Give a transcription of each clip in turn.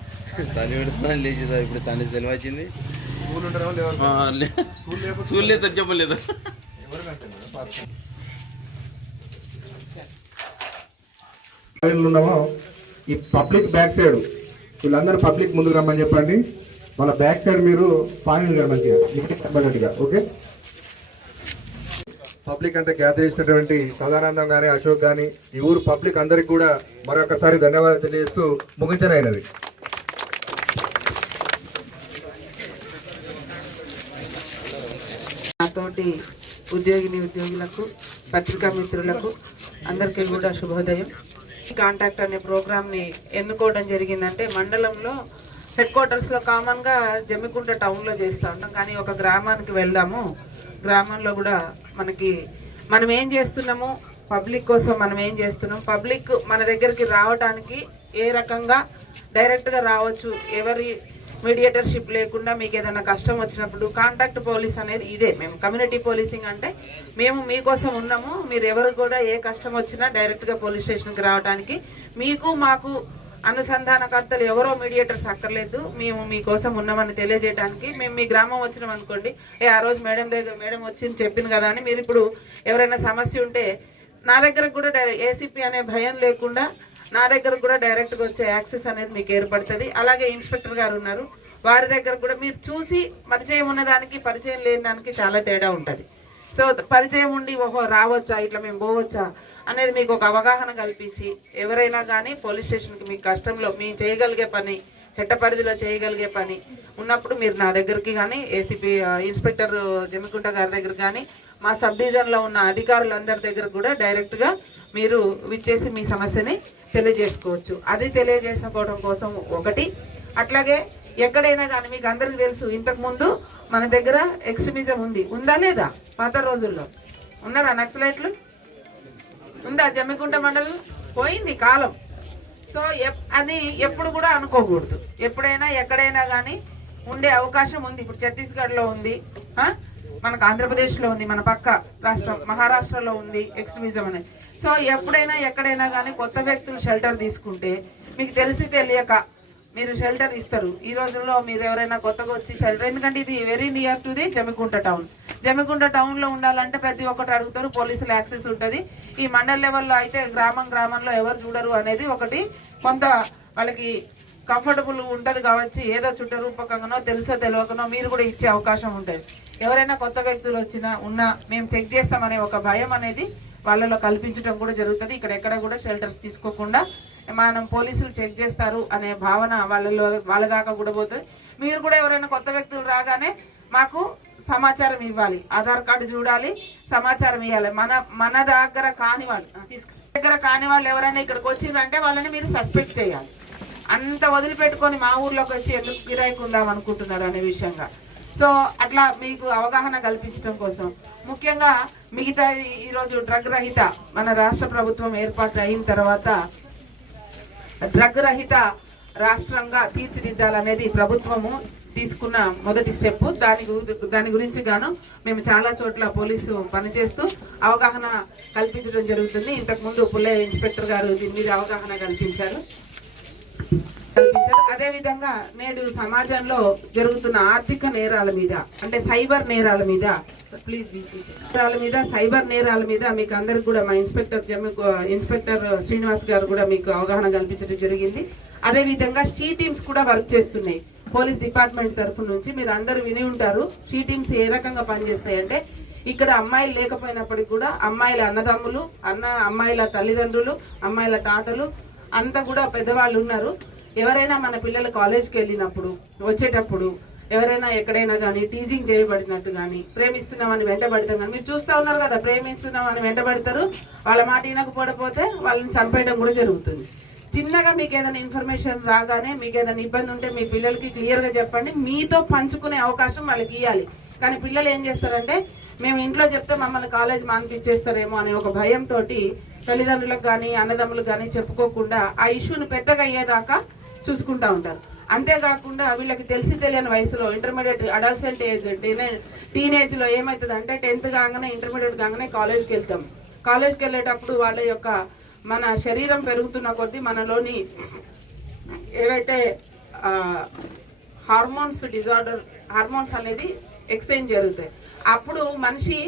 పెడుతున్నా లేచి ఇప్పుడు తండ్రి సెలవు వచ్చింది. స్కూల్ ఉంటారేమో లేవాలి ఆ, లే- స్కూల్ లేకపోతే చూడలేదు చెప్పలేదు. ఉన్నామో ఈ పబ్లిక్ బ్యాక్ సైడ్ వీళ్ళందరూ పబ్లిక్ ముందుకు రమ్మని చెప్పండి. వాళ్ళ బ్యాక్ సైడ్ మీరు పాయింట్ గారు మంచిగా ఓకే? పబ్లిక్ అంతా గ్యాదర్ చేసినటువంటి సదానందం గాని అశోక్ గాని ఈ ఊరు పబ్లిక్ అందరికి కూడా మరొకసారి ధన్యవాదాలు తెలియజేస్తూ ముగించనైనది. నాతోటి ఉద్యోగిని ఉద్యోగులకు పత్రికా మిత్రులకు అందరికీ కూడా శుభోదయం. కాంటాక్ట్ అనే ప్రోగ్రామ్ని ఎన్నుకోవడం జరిగిందంటే మండలంలో హెడ్ క్వార్టర్స్లో కామన్గా జమ్మికుంట టౌన్లో చేస్తూ ఉంటాం. కానీ ఒక గ్రామానికి వెళ్దాము. గ్రామంలో కూడా మనకి మనం ఏం చేస్తున్నాము? పబ్లిక్ కోసం మనం ఏం చేస్తున్నాం పబ్లిక్ మన దగ్గరికి రావడానికి ఏ రకంగా డైరెక్ట్గా రావచ్చు? ఎవరి మీడియేటర్షిప్ లేకుండా మీకు ఏదైనా కష్టం వచ్చినప్పుడు కాంటాక్ట్ పోలీస్ అనేది ఇదే. మేము కమ్యూనిటీ పోలీసింగ్ అంటే మేము మీకోసం ఉన్నాము. మీరు ఎవరు కూడా ఏ కష్టం వచ్చినా డైరెక్ట్గా పోలీస్ స్టేషన్కి రావడానికి మీకు మాకు అనుసంధానకర్తలు ఎవరో మీడియేటర్స్ అక్కర్లేదు. మేము మీకోసం ఉన్నామని తెలియజేయడానికి మేము మీ గ్రామం వచ్చినాం అనుకోండి. ఏ ఆ రోజు మేడం దగ్గర మేడం వచ్చింది చెప్పింది కదా అని మీరు ఇప్పుడు ఎవరైనా సమస్య ఉంటే నా దగ్గర కూడా డైరెక్ట్ ఏసీపీ అనే భయం లేకుండా నా దగ్గర కూడా డైరెక్ట్గా వచ్చే యాక్సెస్ అనేది మీకు ఏర్పడుతుంది. అలాగే ఇన్స్పెక్టర్ గారు ఉన్నారు. వారి దగ్గర కూడా మీరు చూసి పరిచయం ఉన్నదానికి పరిచయం లేని దానికి చాలా తేడా ఉంటుంది. సో పరిచయం ఉండి ఓహో రావచ్చా ఇట్లా మేము పోవచ్చా అనేది మీకు ఒక అవగాహన కల్పించి ఎవరైనా కానీ పోలీస్ స్టేషన్కి మీ కష్టంలో మేము చేయగలిగే పని చట్ట పరిధిలో చేయగలిగే పని ఉన్నప్పుడు మీరు నా దగ్గరికి కానీ ఏసీపీ ఇన్స్పెక్టర్ జమికుంట గారి దగ్గర కానీ మా సబ్ డివిజన్లో ఉన్న అధికారులందరి దగ్గర కూడా డైరెక్ట్గా మీరు విచ్చేసి మీ సమస్యని తెలియజేసుకోవచ్చు. అది తెలియజేసుకోవడం కోసం ఒకటి. అట్లాగే ఎక్కడైనా కానీ మీకు అందరికీ తెలుసు ఇంతకుముందు మన దగ్గర ఎక్స్ట్రీమిజం ఉంది. ఉందా లేదా? పాత రోజుల్లో. ఉన్నారా నక్సలైట్లు? ఉందా? జమ్మికుంట మండలం? పోయింది కాలం. సో ఎప్- అని ఎప్పుడు కూడా అనుకోకూడదు. ఎప్పుడైనా ఎక్కడైనా కానీ ఉండే అవకాశం ఉంది. ఇప్పుడు ఛత్తీస్గఢ్లో ఉంది. మనకు ఆంధ్రప్రదేశ్లో ఉంది మన పక్క రాష్ట్రం మహారాష్ట్రలో ఉంది ఎక్స్ట్రీమిజం అనేది. సో ఎప్పుడైనా ఎక్కడైనా కానీ కొత్త వ్యక్తులు షెల్టర్ తీసుకుంటే మీకు తెలిసి తెలియక మీరు షెల్టర్ ఇస్తారు. ఈ రోజుల్లో మీరు ఎవరైనా కొత్తగా వచ్చి షెల్టర్ ఎందుకంటే ఇది very near to the Jamikunta town Jamikunta టౌన్లో ఉండాలంటే ప్రతి ఒక్కటి అడుగుతారు పోలీసులు యాక్సెస్ ఉంటుంది. ఈ మండల్ లెవెల్లో అయితే గ్రామం గ్రామంలో ఎవరు చూడరు అనేది ఒకటి. కొంత వాళ్ళకి కంఫర్టబుల్ ఉంటుంది కావచ్చు ఏదో చుట్టరూపకంగానో తెలుసో తెలియకనో మీరు కూడా ఇచ్చే అవకాశం ఉంటుంది. ఎవరైనా కొత్త వ్యక్తులు వచ్చినా ఉన్నా మేము చెక్ చేస్తామనే ఒక భయం అనేది వాళ్ళలో కల్పించడం కూడా జరుగుతుంది. ఇక్కడ ఎక్కడ కూడా షెల్టర్స్ తీసుకోకుండా మనం పోలీసులు చెక్ చేస్తారు అనే భావన వాళ్ళలో వాళ్ళ దాకా కూడా పోతుంది. మీరు కూడా ఎవరైనా కొత్త వ్యక్తులు రాగానే మాకు సమాచారం ఇవ్వాలి. ఆధార్ కార్డు చూడాలి సమాచారం ఇవ్వాలి మన మన దగ్గర కాని వాళ్ళు దగ్గర కాని వాళ్ళు ఎవరైనా ఇక్కడికి వచ్చిందంటే వాళ్ళని మీరు సస్పెక్ట్ చేయాలి. అంత వదిలిపెట్టుకొని మా ఊర్లోకి వచ్చి ఎందుకు గిరాయికుందాం ఉందాం అనుకుంటున్నారు అనే విషయంగా. సో అట్లా మీకు అవగాహన కల్పించడం కోసం. ముఖ్యంగా మిగతా ఈరోజు డ్రగ్ రహిత మన రాష్ట్ర ప్రభుత్వం ఏర్పాటు అయిన తర్వాత డ్రగ్ రహిత రాష్ట్రంగా తీర్చిదిద్దాలనేది ప్రభుత్వము తీసుకున్న మొదటి స్టెప్ దాని దాని గురించి గాను మేము చాలా చోట్ల పోలీసు పనిచేస్తూ అవగాహన కల్పించడం జరుగుతుంది. ఇంతకు ముందు పుల్లయ్య ఇన్స్పెక్టర్ గారు దీని మీద అవగాహన కల్పించారు. అదేవిధంగా నేడు సమాజంలో జరుగుతున్న ఆర్థిక నేరాల మీద అంటే సైబర్ నేరాల మీద ప్లీజ్ నేరాల మీద సైబర్ నేరాల మీద మీకు అందరికి కూడా మా ఇన్స్పెక్టర్ జమ్మి ఇన్స్పెక్టర్ శ్రీనివాస్ గారు కూడా మీకు అవగాహన కల్పించడం జరిగింది. అదేవిధంగా స్ట్రీ షీ టీమ్స్ కూడా వర్క్ చేస్తున్నాయి. పోలీస్ డిపార్ట్మెంట్ తరఫు నుంచి మీరు అందరూ విని ఉంటారు షీ టీమ్స్ ఏ రకంగా పనిచేస్తాయంటే ఇక్కడ అమ్మాయిలు లేకపోయినప్పటికీ కూడా అమ్మాయిల అన్నదమ్ములు అన్న అమ్మాయిల తల్లిదండ్రులు అమ్మాయిల తాతలు అంతా కూడా పెద్దవాళ్ళు ఉన్నారు. ఎవరైనా మన పిల్లలు కాలేజ్కి వెళ్ళినప్పుడు వచ్చేటప్పుడు ఎవరైనా ఎక్కడైనా కానీ టీజింగ్ చేయబడినట్టు కానీ ప్రేమిస్తున్నామని వెంటబడతాం కానీ మీరు చూస్తా ఉన్నారు కదా ప్రేమిస్తున్నామని వెంటబడతారు వాళ్ళ మాట వినకపోతే వాళ్ళని చంపేయడం కూడా జరుగుతుంది. చిన్నగా మీకు ఏదైనా ఇన్ఫర్మేషన్ రాగానే మీకు ఏదైనా ఇబ్బంది ఉంటే మీ పిల్లలకి క్లియర్గా చెప్పండి మీతో పంచుకునే అవకాశం వాళ్ళకి ఇవ్వాలి కానీ పిల్లలు ఏం చేస్తారంటే మేము ఇంట్లో చెప్తే మమ్మల్ని కాలేజ్ మానిపించేస్తారేమో అనే ఒక భయంతో తల్లిదండ్రులకు కానీ అన్నదమ్ములకు కానీ చెప్పుకోకుండా ఆ ఇష్యూని పెద్దగా అయ్యేదాకా చూసుకుంటా ఉంటారు. అంతేకాకుండా వీళ్ళకి తెలిసి తెలియని వయసులో ఇంటర్మీడియట్ అడల్సెంట్ ఏజ్ టీనేజ్లో ఏమవుతుంది అంటే టెన్త్ కాగానే ఇంటర్మీడియట్ కాగానే కాలేజ్కి వెళ్తాం. కాలేజ్కి వెళ్ళేటప్పుడు వాళ్ళ యొక్క మన శరీరం పెరుగుతున్న కొద్దీ మనలోని ఏవైతే హార్మోన్స్ డిజార్డర్ హార్మోన్స్ అనేది ఎక్స్చేంజ్ జరుగుతాయి. అప్పుడు మనిషి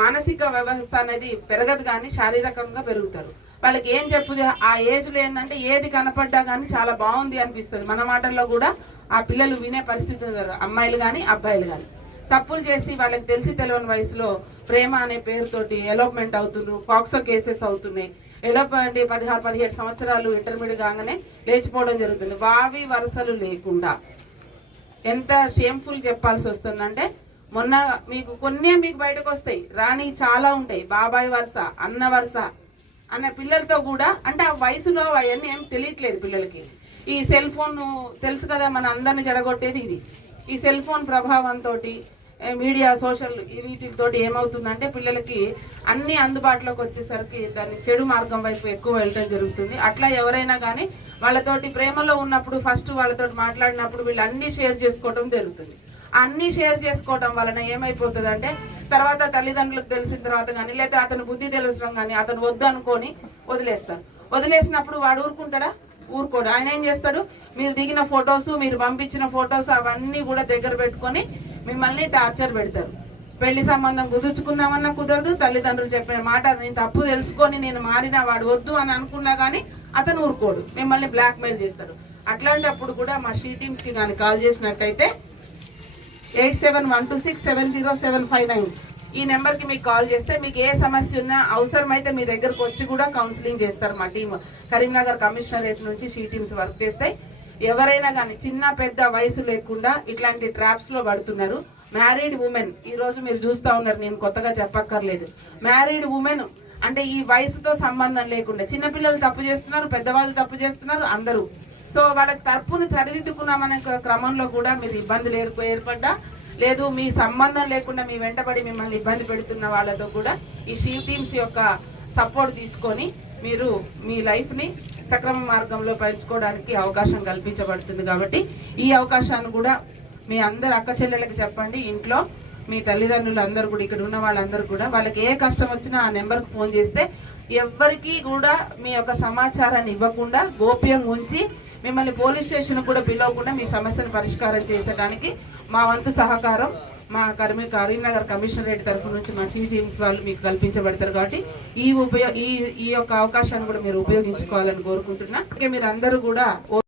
మానసిక వ్యవస్థ అనేది పెరగదు కానీ శారీరకంగా పెరుగుతారు. వాళ్ళకి ఏం చెప్పు ఆ ఏజ్లో ఏంటంటే ఏది కనపడ్డా కానీ చాలా బాగుంది అనిపిస్తుంది. మన మాటల్లో కూడా ఆ పిల్లలు వినే పరిస్థితి ఉంది. అమ్మాయిలు కానీ అబ్బాయిలు కానీ తప్పులు చేసి వాళ్ళకి తెలిసి తెలియని వయసులో ప్రేమ అనే పేరుతోటి ఎలోప్మెంట్ అవుతున్నారు పాక్సో కేసెస్ అవుతున్నాయి. ఎలోప్మెంట్ పదిహారు పదిహేడు సంవత్సరాలు ఇంటర్మీడియట్ కాగానే లేచిపోవడం జరుగుతుంది. వావి వరుసలు లేకుండా ఎంత షేమ్ఫుల్ చెప్పాల్సి వస్తుందంటే మొన్న మీకు కొన్ని మీకు బయటకు వస్తాయి. రాని చాలా ఉంటాయి. బాబాయ్ వరుస అన్న వరుస అన్న పిల్లలతో కూడా అంటే ఆ వయసులో అవన్నీ ఏం తెలియట్లేదు పిల్లలకి. ఈ సెల్ ఫోన్ తెలుసు కదా మన అందరిని జడగొట్టేది ఇది. ఈ సెల్ ఫోన్ ప్రభావంతో మీడియా సోషల్ వీటితో ఏమవుతుందంటే పిల్లలకి అన్ని అందుబాటులోకి వచ్చేసరికి దాన్ని చెడు మార్గం వైపు ఎక్కువ వెళ్ళటం జరుగుతుంది. అట్లా ఎవరైనా కానీ వాళ్ళతోటి ప్రేమలో ఉన్నప్పుడు ఫస్ట్ వాళ్ళతోటి మాట్లాడినప్పుడు వీళ్ళు అన్ని షేర్ చేసుకోవడం జరుగుతుంది. అన్ని షేర్ చేసుకోవడం వలన ఏమైపోతుంది అంటే తర్వాత తల్లిదండ్రులకు తెలిసిన తర్వాత కానీ లేదా అతను బుద్ధి తెలుసడం కానీ అతను వద్దు అనుకొని వదిలేస్తాడు. వదిలేసినప్పుడు వాడు ఊరుకుంటాడా? ఊరుకోడు. ఆయన ఏం చేస్తాడు? మీరు దిగిన ఫొటోస్ మీరు పంపించిన ఫొటోస్ అవన్నీ కూడా దగ్గర పెట్టుకొని మిమ్మల్ని టార్చర్ పెడతారు. పెళ్ళి సంబంధం కుదుర్చుకుందామన్నా కుదరదు. తల్లిదండ్రులు చెప్పిన మాట నేను తప్పు తెలుసుకొని నేను మారిన వాడు వద్దు అని అనుకున్నా కానీ అతను ఊరుకోడు. మిమ్మల్ని బ్లాక్మెయిల్ చేస్తాడు. అట్లాంటప్పుడు కూడా మా షీ టీమ్స్కి కానీ కాల్ చేసినట్టయితే eight seven one two six seven zero seven five nine. ఈ నెంబర్కి మీకు కాల్ చేస్తే మీకు ఏ సమస్య ఉన్నా అవసరమైతే మీ దగ్గరకు వచ్చి కూడా కౌన్సిలింగ్ చేస్తారు మా టీం కరీంనగర్ కమిషనరేట్ నుంచి షీ టీమ్స్ వర్క్ చేస్తాయి ఎవరైనా కానీ చిన్న పెద్ద వయసు లేకుండా ఇట్లాంటి ట్రాప్స్లో పడుతున్నారు. మ్యారీడ్ ఉమెన్ ఈరోజు మీరు చూస్తా ఉన్నారు నేను కొత్తగా చెప్పక్కర్లేదు. మ్యారీడ్ ఉమెన్ అంటే ఈ వయసుతో సంబంధం లేకుండా చిన్నపిల్లలు తప్పు చేస్తున్నారు పెద్దవాళ్ళు తప్పు చేస్తున్నారు అందరూ. సో వాళ్ళకి తరపును సరిదిద్దుకున్నామనే క్రమంలో కూడా మీరు ఇబ్బందులు ఏర్ప ఏర్పడ్డా లేదు మీ సంబంధం లేకుండా మీ వెంటబడి మిమ్మల్ని ఇబ్బంది పెడుతున్న వాళ్ళతో కూడా ఈ షీ టీమ్స్ యొక్క సపోర్ట్ తీసుకొని మీరు మీ లైఫ్ని సక్రమ మార్గంలో పంచుకోవడానికి అవకాశం కల్పించబడుతుంది కాబట్టి ఈ అవకాశాన్ని కూడా మీ అందరు అక్క చెల్లెళ్ళకి చెప్పండి. ఇంట్లో మీ తల్లిదండ్రులు అందరు కూడా ఇక్కడ ఉన్న వాళ్ళందరూ కూడా వాళ్ళకి ఏ కష్టం వచ్చినా ఆ నెంబర్కి ఫోన్ చేస్తే ఎవ్వరికీ కూడా మీ యొక్క సమాచారాన్ని ఇవ్వకుండా గోప్యంగా ఉంచి మిమ్మల్ని పోలీస్ స్టేషన్ కూడా పిలవకుండా మీ సమస్యను పరిష్కారం చేసేటానికి మా వంతు సహకారం మా కరీం కరీంనగర్ కమిషనరేట్ తరఫు నుంచి మా టీ టీమ్స్ వాళ్ళు మీకు కల్పించబడతారు కాబట్టి ఈ ఉపయోగ ఈ ఈ యొక్క అవకాశాన్ని కూడా మీరు ఉపయోగించుకోవాలని కోరుకుంటున్నా. ఇంకా మీరు అందరూ కూడా